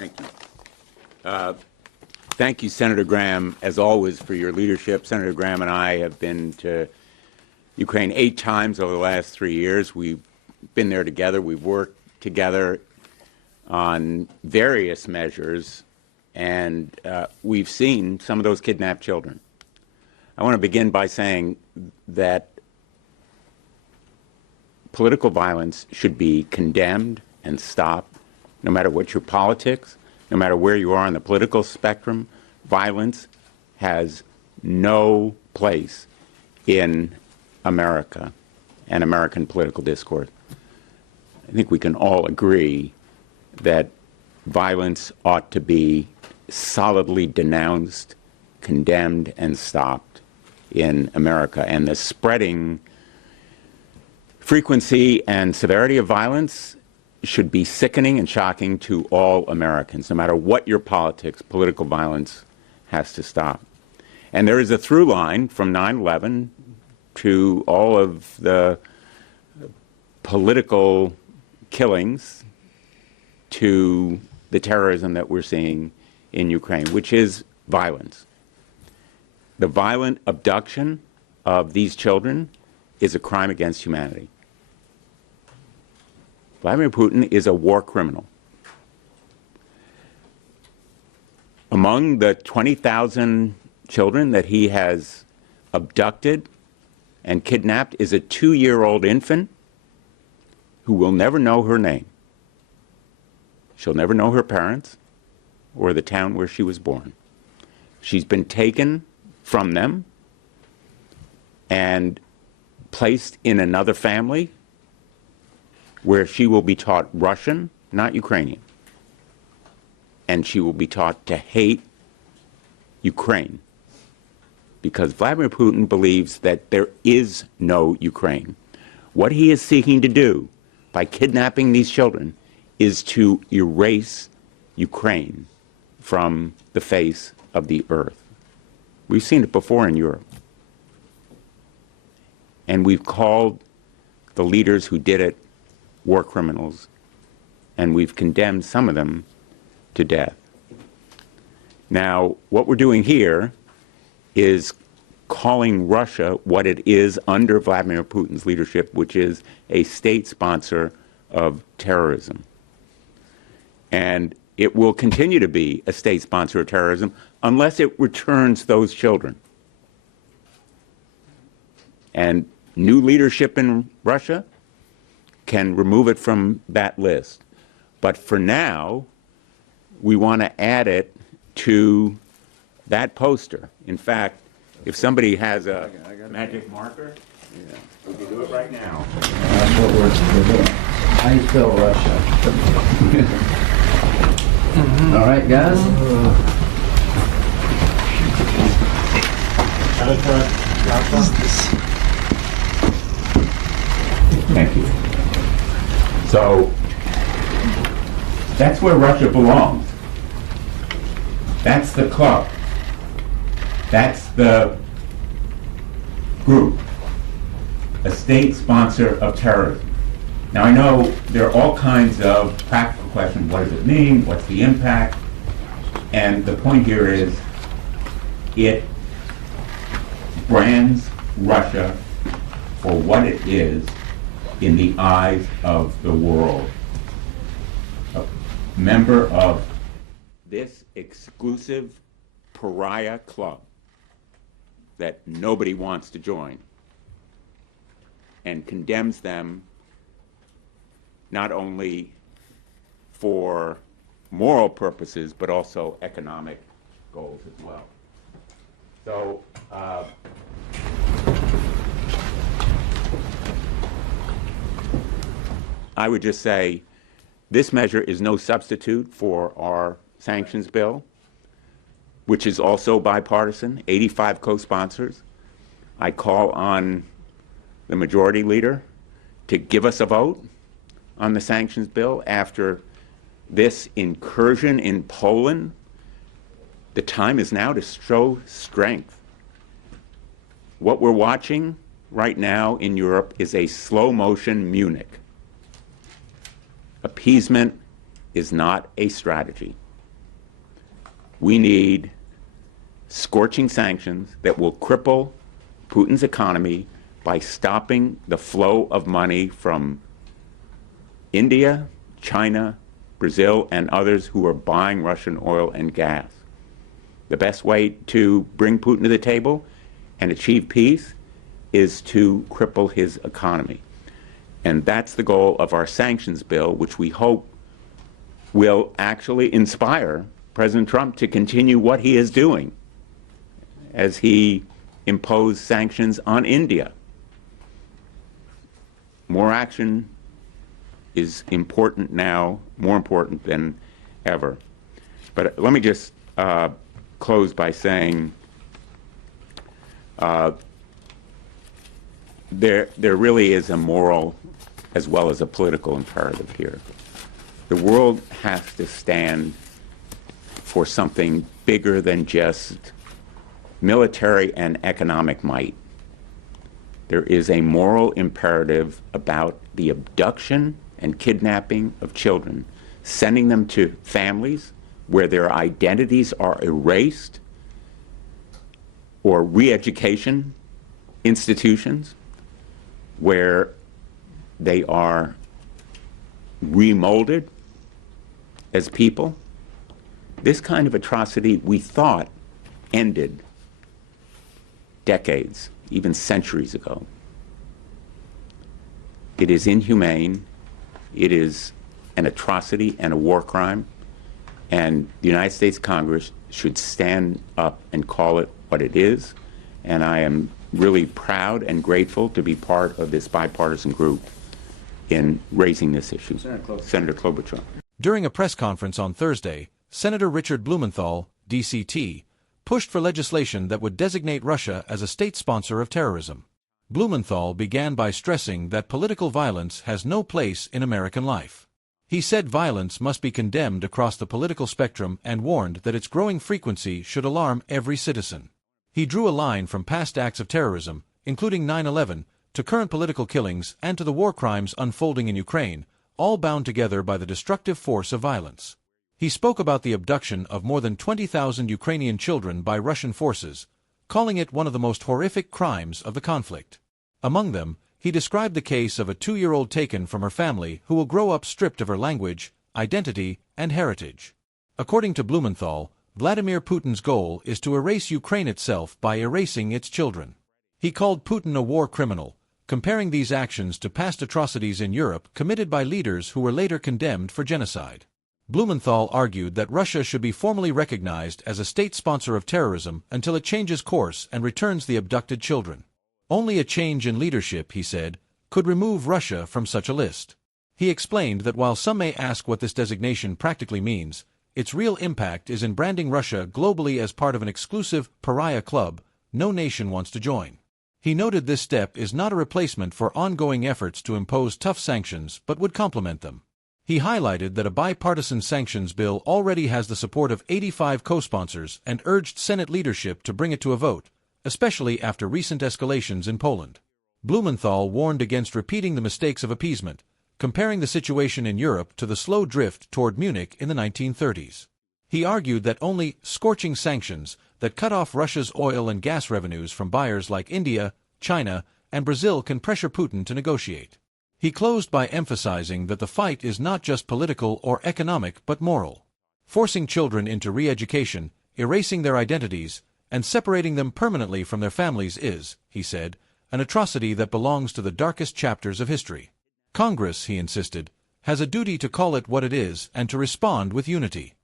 Thank you. Thank you, Senator Graham, as always, for your leadership. Senator Graham and I have been to Ukraine 8 times over the last 3 years. We've been there together. We've worked together on various measures, and we've seen some of those kidnapped children. I want to begin by saying that political violence should be condemned and stopped, no matter what your politics, no matter where you are on the political spectrum. Violence has no place in America and American political discourse. I think we can all agree that violence ought to be solidly denounced, condemned, and stopped in America. And the spreading frequency and severity of violence should be sickening and shocking to all Americans. No matter what your politics, political violence has to stop. And there is a through line from 9/11 to all of the political killings to the terrorism that we're seeing in Ukraine, which is violence. The violent abduction of these children is a crime against humanity. Vladimir Putin is a war criminal. Among the 20,000 children that he has abducted and kidnapped is a 2-year-old infant who will never know her name. She'll never know her parents or the town where she was born. She's been taken from them and placed in another family where she will be taught Russian, not Ukrainian. And she will be taught to hate Ukraine because Vladimir Putin believes that there is no Ukraine. What he is seeking to do by kidnapping these children is to erase Ukraine from the face of the earth. We've seen it before in Europe. And we've called the leaders who did it war criminals, and we've condemned some of them to death. Now, what we're doing here is calling Russia what it is under Vladimir Putin's leadership, which is a state sponsor of terrorism. And it will continue to be a state sponsor of terrorism unless it returns those children. And new leadership in Russia can remove it from that list. But for now, we want to add it to that poster. In fact, if somebody has a magic marker, we can do it right now. That's what we're doing. How you spell Russia? All right, guys. Thank you. So that's where Russia belongs. That's the club. That's the group, a state sponsor of terrorism. Now, I know there are all kinds of practical questions. What does it mean? What's the impact? And the point here is it brands Russia for what it is in the eyes of the world. A member of this exclusive pariah club that nobody wants to join, and condemns them not only for moral purposes but also economic goals as well. So I would just say this measure is no substitute for our sanctions bill, which is also bipartisan, 85 co-sponsors. I call on the majority leader to give us a vote on the sanctions bill after this incursion in Poland. The time is now to show strength. What we're watching right now in Europe is a slow motion Munich. Appeasement is not a strategy. We need scorching sanctions that will cripple Putin's economy by stopping the flow of money from India, China, Brazil, and others who are buying Russian oil and gas. The best way to bring Putin to the table and achieve peace is to cripple his economy. And that's the goal of our sanctions bill, which we hope will actually inspire President Trump to continue what he is doing as he imposed sanctions on India. More action is important now, more important than ever. But let me just close by saying there really is a moral as well as a political imperative here. The world has to stand for something bigger than just military and economic might. There is a moral imperative about the abduction and kidnapping of children, sending them to families where their identities are erased, or re-education institutions where they are remolded as people. This kind of atrocity we thought ended decades, even centuries ago. It is inhumane, it is an atrocity and a war crime, and the United States Congress should stand up and call it what it is, and I am really proud and grateful to be part of this bipartisan group in raising this issue. Senator Klobuchar. During a press conference on Thursday, Senator Richard Blumenthal, DCT, pushed for legislation that would designate Russia as a state sponsor of terrorism. Blumenthal began by stressing that political violence has no place in American life. He said violence must be condemned across the political spectrum and warned that its growing frequency should alarm every citizen. He drew a line from past acts of terrorism, including 9/11, to current political killings and to the war crimes unfolding in Ukraine, all bound together by the destructive force of violence. He spoke about the abduction of more than 20,000 Ukrainian children by Russian forces, calling it one of the most horrific crimes of the conflict. Among them, he described the case of a 2-year-old taken from her family who will grow up stripped of her language, identity, and heritage. According to Blumenthal, Vladimir Putin's goal is to erase Ukraine itself by erasing its children. He called Putin a war criminal, comparing these actions to past atrocities in Europe committed by leaders who were later condemned for genocide. Blumenthal argued that Russia should be formally recognized as a state sponsor of terrorism until it changes course and returns the abducted children. Only a change in leadership, he said, could remove Russia from such a list. He explained that while some may ask what this designation practically means, its real impact is in branding Russia globally as part of an exclusive pariah club no nation wants to join. He noted this step is not a replacement for ongoing efforts to impose tough sanctions but would complement them. He highlighted that a bipartisan sanctions bill already has the support of 85 co-sponsors and urged Senate leadership to bring it to a vote, especially after recent escalations in Poland. Blumenthal warned against repeating the mistakes of appeasement, comparing the situation in Europe to the slow drift toward Munich in the 1930s. He argued that only scorching sanctions that cut off Russia's oil and gas revenues from buyers like India, China, and Brazil can pressure Putin to negotiate. He closed by emphasizing that the fight is not just political or economic but moral. Forcing children into re-education, erasing their identities, and separating them permanently from their families is, he said, an atrocity that belongs to the darkest chapters of history. Congress, he insisted, has a duty to call it what it is and to respond with unity.